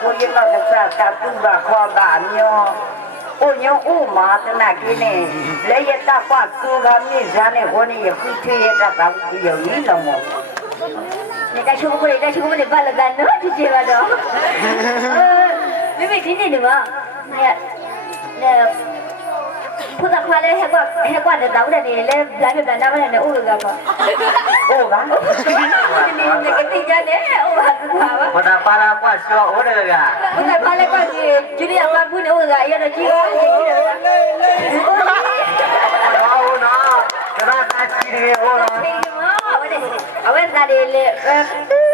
ကိုရမကစားတာသူကခေါ်တာမျိုးအိုညိုအိုမာတနာကင်းနေလေရတာကွာသူကမြေဇာနဲ့ဟိုနေရခုထေရတာကဘူးရောရင်းလုံးမ你在说不会，在说不会办了干呢，就这吧都。妹妹听见的吗？哎呀，那菩萨快来还挂着刀的呢，来咱们咱那边的欧了个嘛。欧吧？你那个地家呢？欧吧知道吧？我那巴拉挂小欧这个。菩萨快来挂去，今天要办不的欧个，要着几个？欧呢？这那啥几的欧呢？အဝဲသားလေးလေ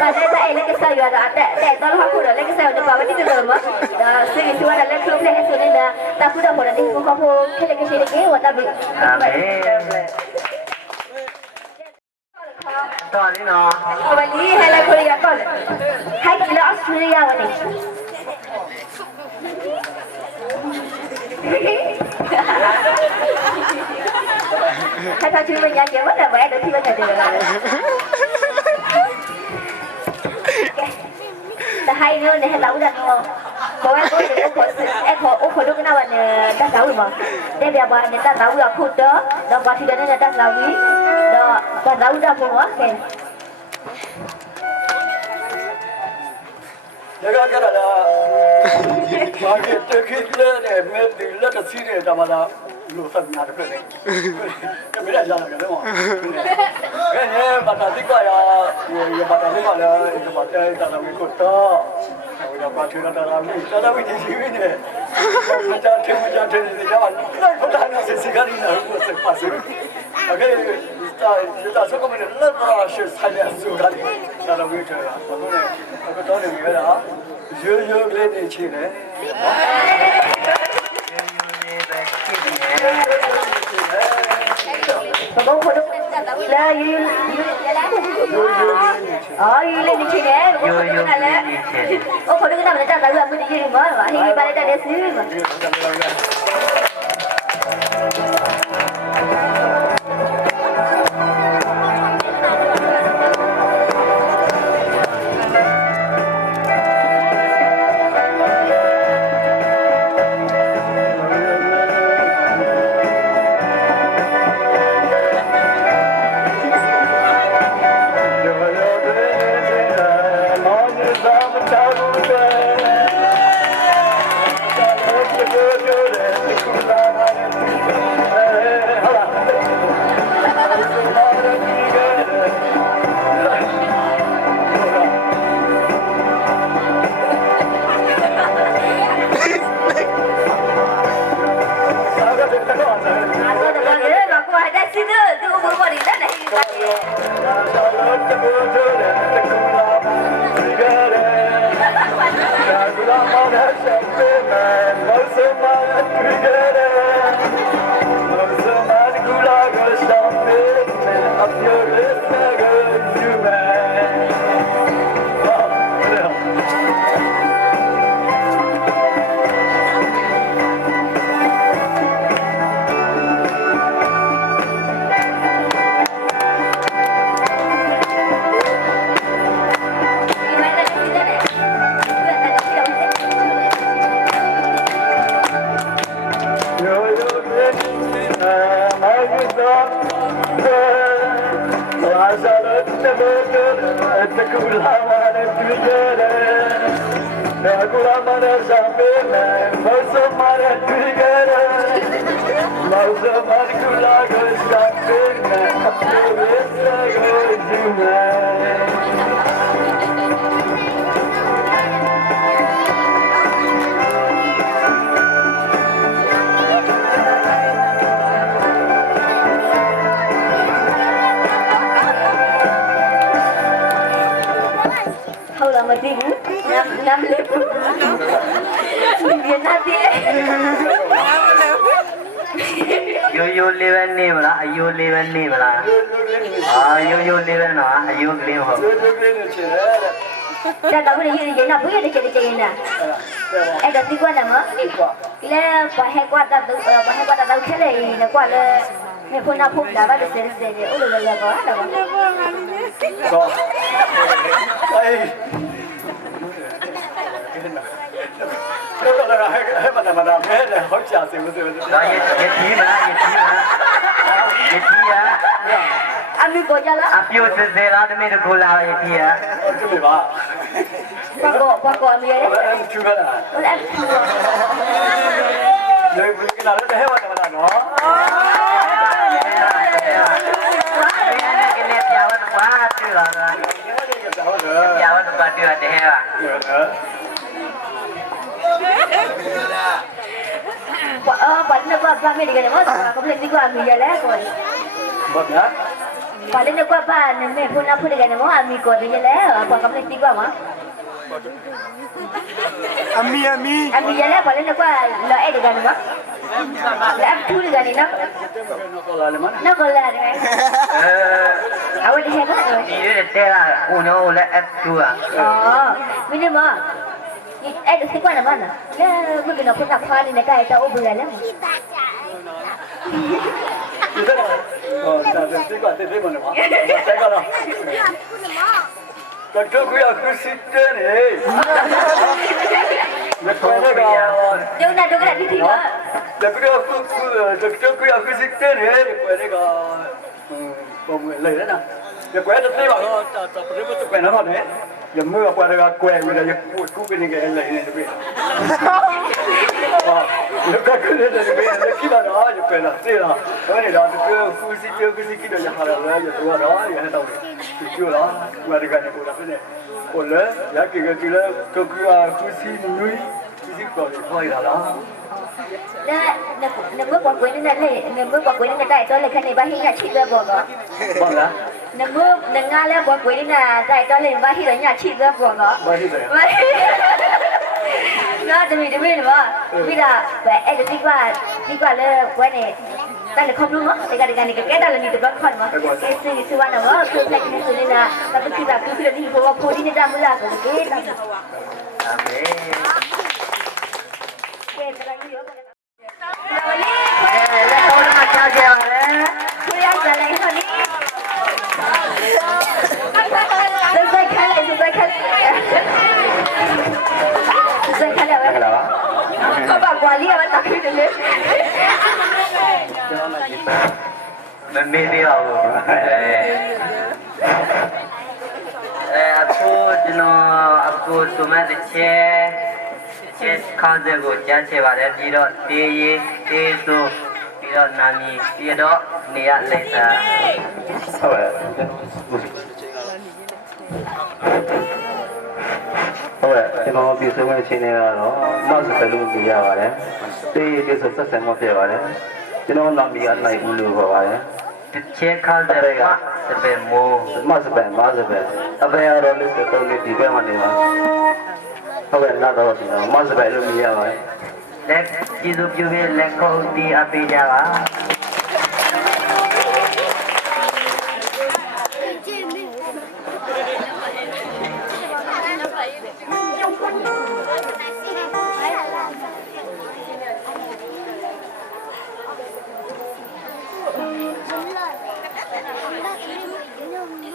ဒါနဲ့အဲ့လက်ကဆက်ရတာတဲ့တော်ဟာခုတော့လက်ကဆက်ရတော့ဘာမှတိတယ်တော့မဒါစိတ်ဆိုရတဲ့လက်ခလုံးနဲ့ဆိုနေတာတာခုတော့ပေါ်တယ်ကိုခေါ်ဖို့ခက်လက်ရှိတယ်ဝတ်တာပြီအာမေတော်ရင်းနော်ဟိုဘလီဟဲလာကိုရကောဟိုက်ကလောအစရီယာဝနေ他去问人家我在外头听人家这个了。但还有呢，还老人哦，国外国内我可都跟他玩呢，打老嘛，那边玩呢打老要哭的，然后过去的那打老鱼，然后打老打不我看。这个叫啥啦？马给这个了呢，没得了这事呢，咱们啦。路上拿着不嘞，这没人家那个的嘛。看你把他这个呀，也把他这个了，也把这大家给搞到，我要把这个大家给，大家给进去呢。我家听的，家嘛，那不然那是谁干的呢？我是发生。OK，在这个门那个是参加所干的，大家给这呀，我们呢，那个到那个啊，有来的去呢。Bố cô đúng là yêu yêu lên đi chơi nè, bố cô đúng là bố cô đúng là mình ta tự làm cái gì mới mà, hi ba đây ta để xíu mà. Năm lip Việt Nam đi Yo live name la, yo live name la. Ah, yo live na, yo live ho. Đã đâu có gì vậy nào, bây giờ đi chơi nè. Em đã đi qua nè mà. Ile qua hai qua đã đâu thế này, nó qua là ngày hôm nào phun đã bắt được xe ôi là có đâu. Có. Đây. တော့တော့ဟဲ့မနာမဲတယ်ဟောချာစင်မစင် ဒါရကြီးမလားရကြီးရ အမီကိုကြလား အပြိုစစလားတမင်တကူလာရကြီးရ ဟုတ်ကဲ့ပါ ဘာကောအမီရဲ့ ဘာလဲသူကလား ဟိုလည်း လေဘယ်ကလာလဲဟဲ့မနာနော် ကနေပြဝတ်ပါတူလာတာပြဝတ်ပါတူတဲ့ဟဲ့ပါ ဘာလဲကွာဘာမေးတယ်ကတော့ကမလေးဒီကွာအမီရဲ့လေကို ဘာလဲ ဘာလဲကွာဘာနဲ့မေဖုန်းနာဖုန်းတယ်ကတော့အမီကိုဒီရဲ့လေဘာကမလေးဒီကွာမ အမီ အမီရဲ့လေဘာလဲကွာလောအဲ့ဒီကတော့လက်ထူးတယ်ကနေနော် တော့လာလေမ နော်ကိုလာတယ်အဝတ်ရဲ့ကတော့ ဒီရတဲ့ကဦးနိုးလည်း F2 อ่ะ အော်မင်းမအဲ့ဒါစိတ်ကလည်းမနာလဲဘယ်ကတော့ဖတ်ဖားနေကြတဲ့တော့ဘယ်လဲ ဒီကတော့ဟောဒါစိတ်ကတိတ်မနေပါစိတ်ကတော့တော့ကိုရခစစ်တဲ့နေမခေါ်ရတော့ ကျုံနာတော့ကတိတိပါ တကယ်ကိုရခစစ်တဲ့နေကိုရကပုံလေရနာရကွဲတဲ့တေးပါတော့ပရိမတ်ကွဲနော်နဲ့ရမွေးကွဲရကွဲဝရရကူကနေကလေနေပြီဟာလက်ကကလေးတွေပဲလက်ကြည့်ပါတော့ရကွဲလာတေးလားဟောနေတော့တကယ်ကူစီကတော့ရဟာလာရတော့တော့ရဟတော့ဒီကျလားဝရကနေကိုလာဖနေကိုလေရကကကြည့်လဲကိုကူကူစီနွေးကူစီပေါ်ရခွာရလား နမဘကွေးနေတဲ့လေနမဘကွေးနေတဲ့တိုက်တော့လေခနေဘာဟိကချိတဲ့ဘောတော့ ဘာလား နမနငါလဲဘကွေးနေတဲ့တိုက်တော့လေဘာဟိရညချိတဲ့ဘောတော့ ဘာဖြစ်လဲ နော်တမီတမီနော်ပြီးတာအဲ့ဒီကလဲဘွဲနေတယ်ခုံလို့နော်တကယ်ကနေကဲတယ်လည်းဒီတော့ခွန်နော်အဲစီစီဝါနော်သူလက်နေစနေတာတပတိကသူပြဒီဘောဖိုဒီနေတာမလားကိုကေးတာ အာမင် ကဲတယ်လည်းရော လက်ကောင်းမှာကြားကြပါလေ သူရကြတယ်ဟိုနီစက်ခိုင်းလိုက်စက်ခိုင်းပဲဘာကွာလီအမတာခိတယ်လေ မမေ့သေးပါဘူးအခုကျွန်တော်အခုသူမတဲ့ချဲခေါင်းစဉ်ကိုကြားချင်ပါတယ်ပြီးတော့တေးရေးတေးဆိုပြီးတော့နာမည်ပြီးတော့နေရလက်သာ ဟုတ်ပါကျွန်တော်ပြည်ဆုံးတဲ့အချိန်တွေကတော့မောက်စပယ်လို့ပြရပါတယ်တေးရည်ဆိုဆက်ဆံမဖြစ်ပါတယ်ကျွန်တော်နာမည်ကနိုင်ဦးလို့ခေါ်ပါတယ် ချဲခေါင်းစဉ်ကစပယ်မိုး မောက်စပယ်မောက်စပယ်အဖေရောလို့ဆိုတော့ဒီဘက်မှာနေပါဟုတ်ကဲ့နောက်တော့ဒီမောက်စပယ်လို့ပြရပါတယ် လက်ကျေးဇူးပြုပြီးလက်ခုပ်တီးအပ်ပေးကြပါ Hãy subscribe cho kênh Ghiền Mì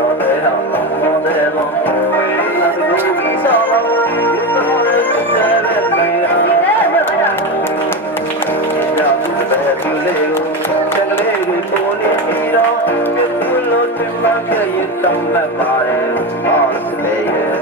Gõ để không bỏ lỡ beautiful timber you don't let body lost there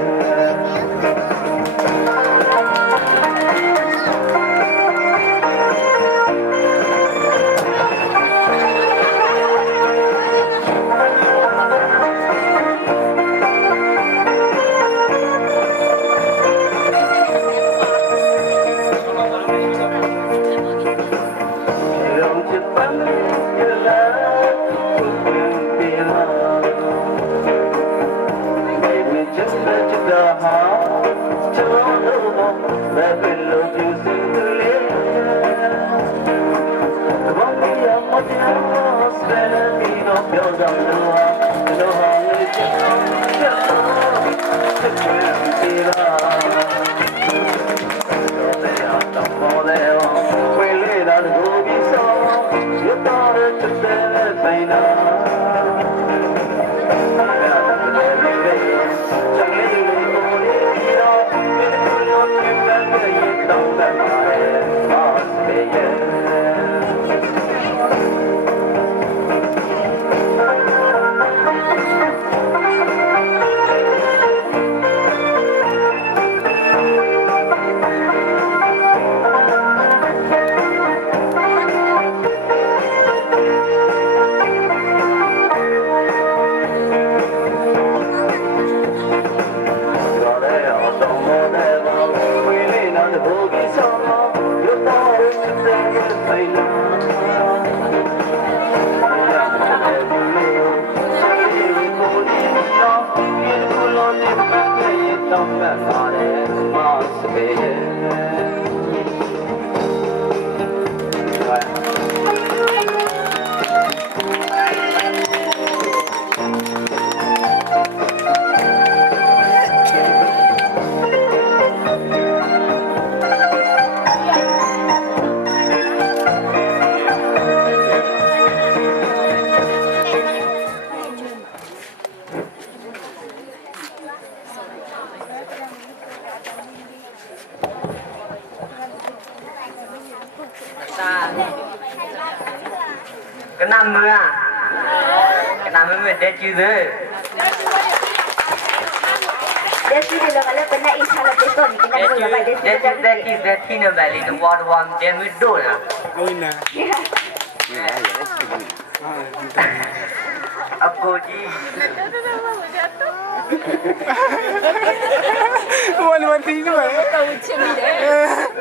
Kenapa dia juga? Dia sudah lama pernah isalah betul ni kena boleh buat dia sudah Dia tina balik the water one dia middle lah. Aku ji. Mana mati ni mana?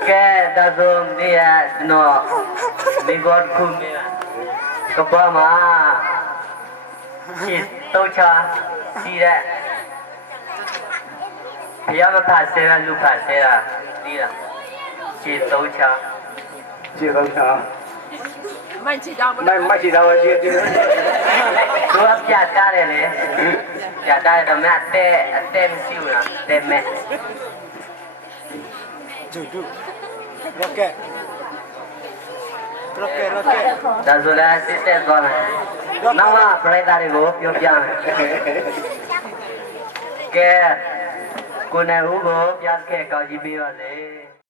Ke dasum dia no bigod kumia. Kepama. Chị tôi cho đi đấy thì em phải xe là lúc phải xe là đi là chị tôi cho Mai chỉ đâu chị tôi ấp chặt ra đây này chặt ra là mẹ tê siêu là tê mẹ Rocket đã rồi là sẽ tê con này nang lah perintah ni go pion pian ke kunai ugo pian ke kau jibi wale